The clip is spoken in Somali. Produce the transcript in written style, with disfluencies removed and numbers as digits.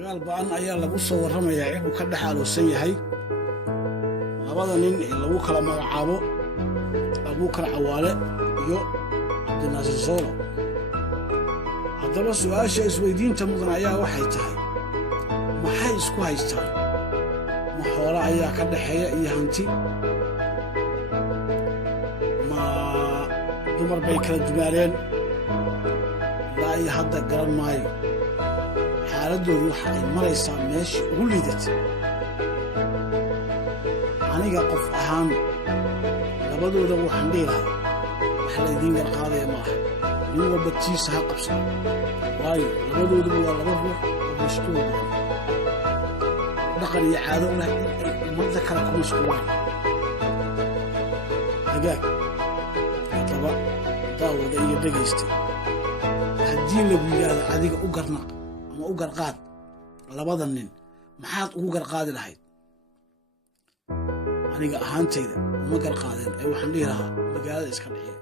dagaal ba'an ayaa lagu soo warramayaa inuu ka dhex aaloosan yahay labada nin ee lagu kala magacaabo Abuukar Cawaale iyo Cabdinaasir Soolo. haddaba su'aasha isweydiinta mudan ayaa waxay tahay maxay isku haystaan? ma xoolo ayaa ka dhexeeya iyo hanti? ma dumar bay kala dumaareen? ilaa iyo hadda garan maayo. xaaladoodu waxa ay maraysaa meeshii ugu liidatay. aniga qof ahaan labadooda waxaan dhihi lahaa wax laydiin garqaadaya maaha, nin walba tiisa ha qabsado, waayo labadooduba waa laba ruux oo mashquul badan, dhaqan iyo caado u leh in ay ummadda kale ku mashquulaan. hagaag haddaba daawada iyo dhegaysta, haddii lagu yidhaahdo adiga u garnaq ama u garqaad labada nin, maxaad ugu garqaadi lahayd? aniga ahaantayda uma garqaadeen ee waxaan dhihi lahaa magaalada iska dhiciya.